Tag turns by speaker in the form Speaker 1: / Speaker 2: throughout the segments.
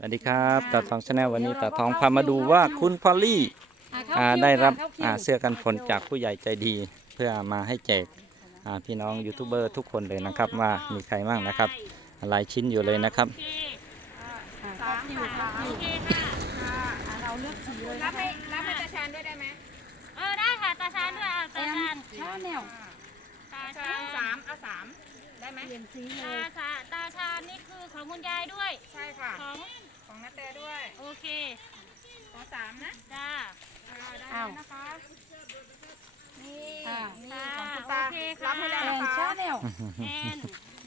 Speaker 1: วัสดีครับตาทองชาแนลวันนี้ตาทองพามาดูว่าคุณพอลลี่ได้รับเสื้อกันฝนจากผู้ใหญ่ใจดีเพื่อมาให้แจกพี่น้องยูทูบเบอร์ทุกคนเลยนะครับว่ามีใครบ้างนะครับหลายชิ้นอยู่เลยนะครับ
Speaker 2: เราเลือกสีเลยรับให้ตาชานด้วยได้ไหม
Speaker 3: ได้ค่ะตาชานด้วยตาชาน
Speaker 2: ชาแนล
Speaker 3: ตาชาน
Speaker 2: สามได้ไหมเปลี่ยนสีเลย
Speaker 3: ตาชานนี่คือของคุณยายด้วย
Speaker 2: ใช่ค่ะ
Speaker 3: ของ
Speaker 2: น้าแต่ด้วย
Speaker 3: โอเค
Speaker 2: ขอ3นะ
Speaker 3: จ้า
Speaker 2: ได้นะคะนี่ของคุณตา
Speaker 3: รับให้แล้ว
Speaker 2: นะคะชาแนล
Speaker 3: แอน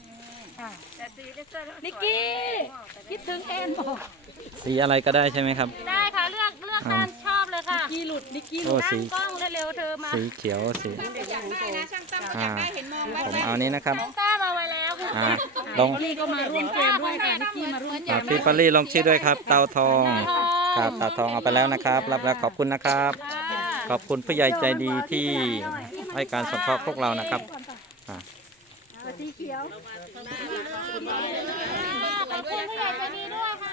Speaker 2: นิกกี้คิดถึงแอนบอก
Speaker 1: สีอะไรก็ได้ใช่ไหมครับ
Speaker 3: ได้ค่ะเลือกตามชอบเลยค่ะ
Speaker 2: นิกกี้หลุด
Speaker 3: ตั้งกล้องเร็วๆเธอมา
Speaker 1: สีเขียวสี
Speaker 2: อยากได้นะช่างตั้มอยากได้เห็นมอง
Speaker 1: ผมเอานี้นะครับ
Speaker 3: ตั้มเอาไว้แล้ว
Speaker 1: ลง
Speaker 2: นี่ก็มาร่วมเกมด้วยค่ะนิกกี้มาร่วมเกม
Speaker 1: พี่ปารี่ลงชื่อด้วยครับเตาทองครับเตาทองเอาไปแล้วนะครับรับแล้วขอบคุณนะครับขอบคุณผู้ใหญ่ใจดีที่ให้การสงเคราะห์พวกเรานะครับ
Speaker 2: สีเขียว
Speaker 3: ขอบคุณผู้ใหญ่ใจดีด้วยค่ะ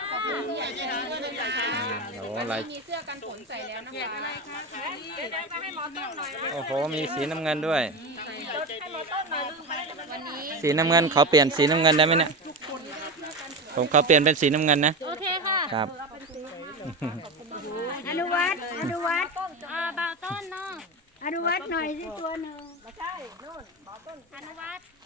Speaker 2: มีเสื้อกันฝนใส่แล้วนะคะอะไรคะเดี๋ยวจะให้หมอต้นหน่อย
Speaker 1: โอ้โหมีสีน้ำเงินด้วย
Speaker 2: ให้หมอต้นหน่อยวันนี้
Speaker 1: สีน้ำเงินขอเปลี่ยนสีน้ำเงินได้ไหมเนี่ยผมขอเปลี่ยนเป็นสีน้ำเงินนะ
Speaker 3: โอเคค่ะ
Speaker 1: ครับ
Speaker 2: อนุวัฒน์
Speaker 3: บาต้นเนาะ
Speaker 2: อนุวัฒน์หน่อยสิตัวหนึ่งไม่ใช่นู่น
Speaker 3: อนุวัฒน์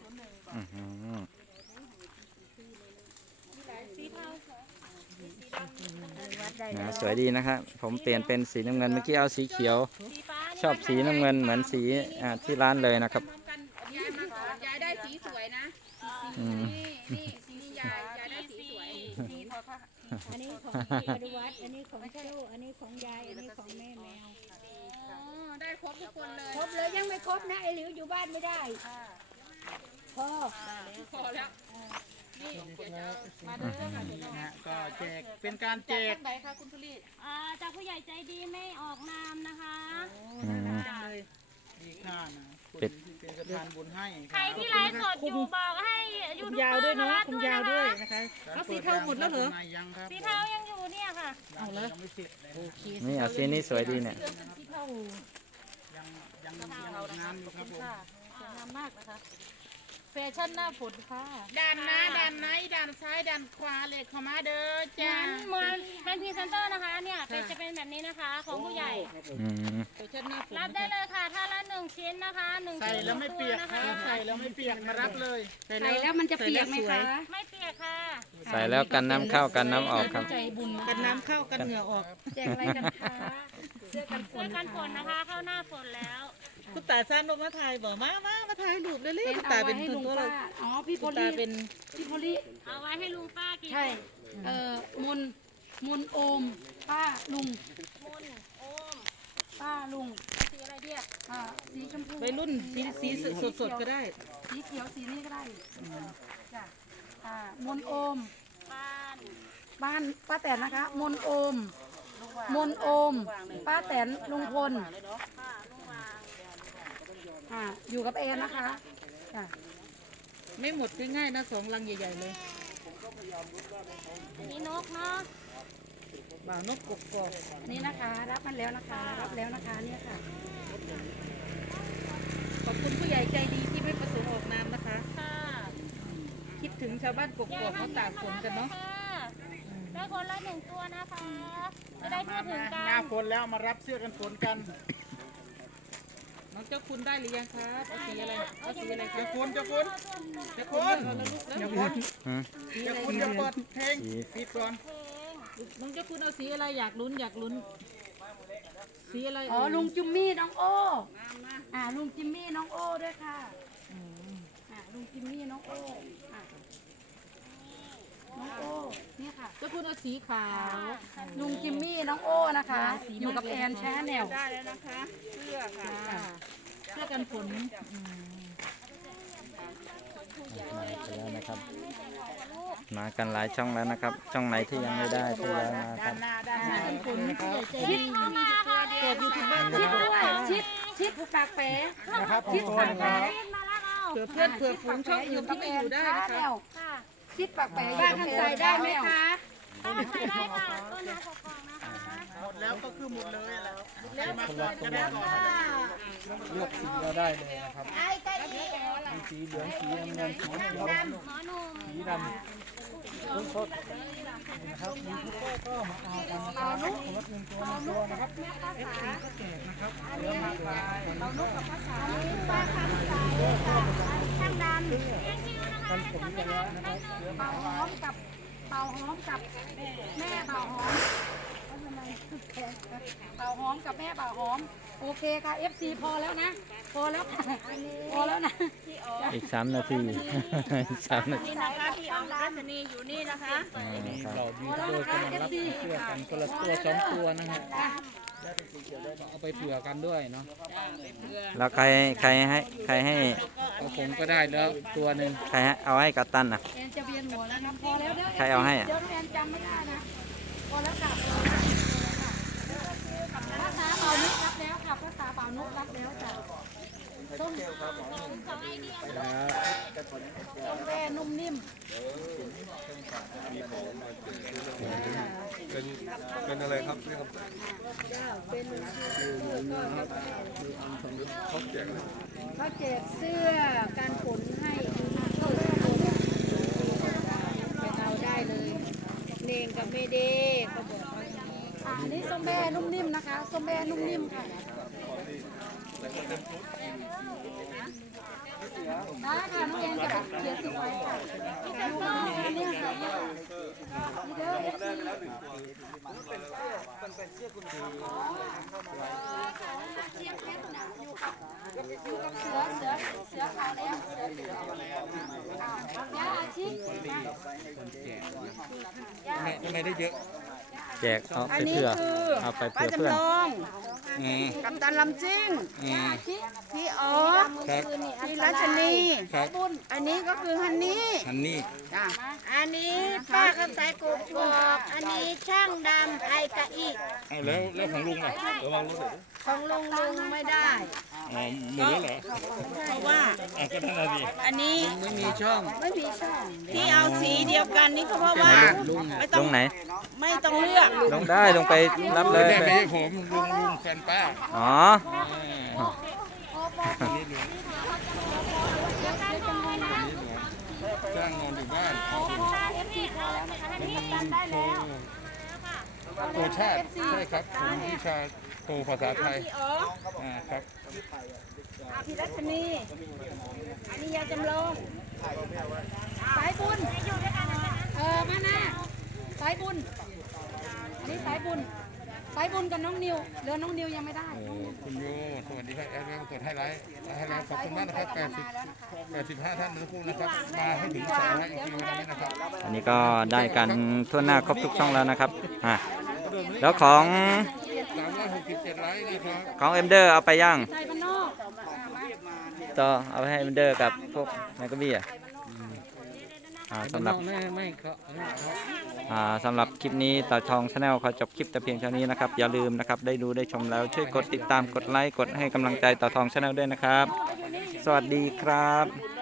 Speaker 1: สวยดีนะครับผมเปลี่ยนเป็นสีน้ำเงินเมื่อกี้เอาสีเขียวชอบสีน้ำเงินเหมือนสีที่ร้านเลยนะครับ
Speaker 2: ยายได้สีสวยนะนี่สียายได้สีสวยอันนี้ของอนุวัฒน์อันนี้ของเจ้าอันนี้ของยายอันนี้ของแม่แมวได้ครบทุกคนเลยครบเลยยังไม่ครบนะไอ้หลิวอยู่บ้านไม่ได้พอแล้ว
Speaker 4: มาเด้อค่ะก็แจกเป็นการแจก
Speaker 2: ไหนคะคุณผลิต
Speaker 3: จากผู้ใหญ่ใจดีไม่ออกนามนะคะ
Speaker 4: เลยดีค่านะเป็นสะพานบุญให้
Speaker 3: ใครที่ไลฟ์สดอยู่บอกให้ยูทูบเบอร์
Speaker 2: ยาวด้วยเนาะคุณยาวด้วยนะคะ
Speaker 4: เอาสีเทาหมดแล้วเหรอ
Speaker 3: สีเทายังอยู่เนี่ยค่ะ
Speaker 4: เอาเลย
Speaker 1: นี่สีนี้สวยดีเนี่ย
Speaker 4: ยังงามอยู่ครับผม
Speaker 3: สวยงามมากนะคะ
Speaker 2: แฟชั่นหน้าฝนค่ะ
Speaker 4: ดันนะดันไหนดันซ้ายดันขวาเลยเข้ามาเด้อจ้า
Speaker 3: เหมือนเป็นพรีเซนเตอร์นะคะเนี่ยจะเป็นแบบนี้นะคะของผู้ใหญ่รับได้เลยค่ะถ้าละ1ชิ้นนะคะ1
Speaker 4: ใส่แล้วไม่เปียกค่ะใส่แล้วไม่เปียกมารับเลย
Speaker 2: ใส่แล้วมันจะเปียกไหมคะ
Speaker 3: ไม่เปียกค่ะ
Speaker 1: ใส่แล้วกันน้ำเข้ากันน้ำออกครับ
Speaker 4: กันน้ำเข้ากันเหงื่อออก
Speaker 2: แจกอะไรกันคะ
Speaker 3: เสื้อกันฝนนะคะเข้าหน้าฝนแล้ว
Speaker 4: คุณตาซ่านลงมาถ่ายบอกมาถ่ายรูปเลยคุณตาเป็นตัวเรา
Speaker 2: อ๋อพี่โพลี
Speaker 4: เป็น
Speaker 2: พี่โพลี
Speaker 3: เอาไว้ให้ลุงป้ากิน
Speaker 2: ใช่มนโอมป้าลุง
Speaker 3: มนโอม
Speaker 2: ป้าลุง
Speaker 3: สีอะไรเดีย
Speaker 2: สีชมพู
Speaker 4: ไปรุ่นสีสดก็ได้
Speaker 2: สีเขียวสีนี้ก็ได้จ้ะมนโอมบ้านป้าแตนนะคะมนโอมป้าแตนลุงพลอยู่กับแอนนะคะ
Speaker 4: ไม่หมดง่ายๆนะ2 ลังใหญ่ๆเลย
Speaker 3: นี่นกเนาะ
Speaker 4: บ่าวนกกบก
Speaker 2: นี่นะคะรับมันแล้วนะคะเนี่ยค่ะ
Speaker 4: ขอบคุณผู้ใหญ่ใจดีที่ไม่ประสงค์ออกนามนะคะคิดถึงชาวบ้านกบกเขาตากฝนกันเนาะ
Speaker 3: ได้คนละ1ตัวนะคะจะได้ทั่วถึงกัน
Speaker 4: หน้าฝนแล้วมารับเสื้อกันฝนกันน้องเจ้าคุณได้หรือยังครับเอาสีอะไรเจ้าคุณอย่าเปิดเพลงปิดก่อนน้องเจ้าคุณเอาสีอะไรอยากลุ้นสีอะไร
Speaker 2: อ๋อลุงจิมมี่น้องโอลุงจิมมี่น้องโอด้วยค่ะลุงจิมมี่น้องโอนี่ค่ะ
Speaker 4: เจ้าคุณเอาสีขาว
Speaker 2: ลุงจิมมี่น้องโอนะคะอยู่กับแอนแชนแนล
Speaker 4: ได้แล้วนะคะเสื้อค่ะเสื้อกันฝน
Speaker 1: แล้วนะครับมากันหลายช่องแล้วนะครับช่องไหนที่ยังไม่ได้ที่แล้วนะครับ
Speaker 2: กดยูทูบเบอร์ชิดปากแป๋ชิดปากแป๋
Speaker 4: เผื่อฝูงช่องอื่นที่ไม่อยู่ได้นะคะ
Speaker 2: ชิดปากแป๋บ้านทางใส่ได้ไหมคะ
Speaker 4: คือหมดเลยแล้วคนละตัวเลือกสีเราได้เลยนะครับ
Speaker 2: ไอ้ไก่อี
Speaker 4: มีสีเหลืองสีน้ำเงินสีเขียว
Speaker 3: หมอหนุ่ม
Speaker 4: สีดำต้นสดนะครับมีทุกข้อก็มาเอากันนะครับคนละ1 ตัวนะครับเอฟซีก็แจกนะครับเดี๋ยวมาไปเรานุกกับภาษา
Speaker 2: ปลาคำใสค่ะช่างดำ
Speaker 4: กันผมกันแล้วนะครับเดี๋ยวมา
Speaker 2: เป่าหอมกับแม่เป่าหอมเป่าหอมกับแม่เป่าหอมโอเคค่ะ FC พอแล้วนะพอแล้วค่ะพอแล้วนะ
Speaker 1: อีก3 นาที อีก3 นาที
Speaker 3: นี่นะคะพี่ออมรัชนีอยู่นี่นะคะ
Speaker 4: นี่เรายูทูบเบอร์ก็มารับเสื้อกันคนละตัว2 ตัวนะฮะเอาไปเผื่อกันด้วยเนาะ
Speaker 1: แล้วใครให้
Speaker 4: เอาผมก็ได้แล้วตัวหนึ่ง
Speaker 1: ใครให้เอาให้กัปตันน่ะ
Speaker 2: แอนจะเวียนหัวแล้วนะพอแล้วเด้อ
Speaker 1: ใครเอาให้อะ
Speaker 2: เดี๋ยวแอนจำไม่ได้นะพอแล้วค่ะภาษาเป่านุกรับแล้วค่ะภาษาเป่านุกรับแล้วจ้ะส้มแม่นุ่มนิ่ม
Speaker 5: เป็นอะไรครับนี่ครับเขาแจกอะไร
Speaker 2: เขาแจกเสื้อการฝนให้ไปเอาได้เลยเนงกับเมเดก็บอกว่าอย่างนี้อันนี้ส้มแม่นุ่มนิ่มนะคะส้มแม่นุ่มนิ่มค่ะได้ค่ะน้องแอนจะเขียนติดไว้ค่ะอันนี้ค่ะนี่เด้อเอฟซีเสือขาวแล้วยาอาชีพ
Speaker 4: ทำไมได้เยอะ
Speaker 1: แจกเอา
Speaker 6: อั
Speaker 1: ไป
Speaker 6: นนี้
Speaker 1: เผื่อ
Speaker 6: คือ
Speaker 1: เอาไป
Speaker 6: ป้า
Speaker 1: เผื่อเพื่อน
Speaker 6: จำลอง
Speaker 4: อืม
Speaker 6: กัปตันลำจิ้ง
Speaker 4: อืม
Speaker 6: พี่อ๋อ
Speaker 4: ครับ
Speaker 6: พี่รัชนี
Speaker 4: ครับ
Speaker 6: อันนี้ก็คือฮันนี่
Speaker 4: อันนี้
Speaker 6: จ้ะ
Speaker 2: อันนี้ป้าคำสายกุบบอกอันนี้ช่างดำไอกะอีก
Speaker 4: เอาแล้วของลุงอ่ะ
Speaker 5: ระวังรถหน่อยดิ
Speaker 6: ของลุงไม่ได้
Speaker 4: อ๋อหมดแล้วเหรอ
Speaker 6: เพราะว่า
Speaker 4: อ่ะก็นั่นน่ะดิ
Speaker 6: อันนี้
Speaker 4: ไม่มีช่อง
Speaker 6: ไม่มีช่องที่เอาสีเดียวกันนี่ก็เพราะว่าไม่ต้
Speaker 1: ล
Speaker 6: อง
Speaker 1: งไหน
Speaker 6: ไม่ต้องเลือก
Speaker 1: ลงได้ลงไปรับเลย
Speaker 4: ไม่ใช่ผมลุงแฟนป้า
Speaker 1: อ๋อ
Speaker 4: นี่ลุงจ้างนอนอยู่บ้านโอชาติใช่ครับผมวิชาโตภาษาไทย
Speaker 6: พี่อ๋อ
Speaker 4: ครับ
Speaker 6: พี่รัชนีอันนี้ยาจำลองสายบุญ
Speaker 2: มาหน้าสายบุญอันนี้สายบุญสายบุญกับน้องนิวเหลือน้องนิวยังไม่ได้
Speaker 4: โอ้คุณโยสวัสดีครับแอดเวลกดให้ไลค์ขอบคุณมากนะครับ85 ท่านทุกคนนะครับมาให้ถึง200อีกทีวันนี้นะครับ
Speaker 1: อันนี้ก็ได้กันทั่วหน้าครบทุกช่องแล้วนะครับอ่ะแล้วของ
Speaker 4: 367 ไลค์นะครับ
Speaker 1: ของเอ็มเดอร์เอาไปย่าง
Speaker 2: ใส่บ้านนอก
Speaker 1: ต่อเอาไปให้เอ็มเดอร์กับพวกแมกกาบี้สำหรับ
Speaker 4: ไม่เขา
Speaker 1: สำหรับคลิปนี้ต่อทองชาแนลขอจบคลิปแต่เพียงเท่านี้นะครับอย่าลืมนะครับได้ดูได้ชมแล้วช่วยกดติดตามกดไลค์กดให้กำลังใจต่อทองชาแนลด้วยนะครับ สวัสดีครับ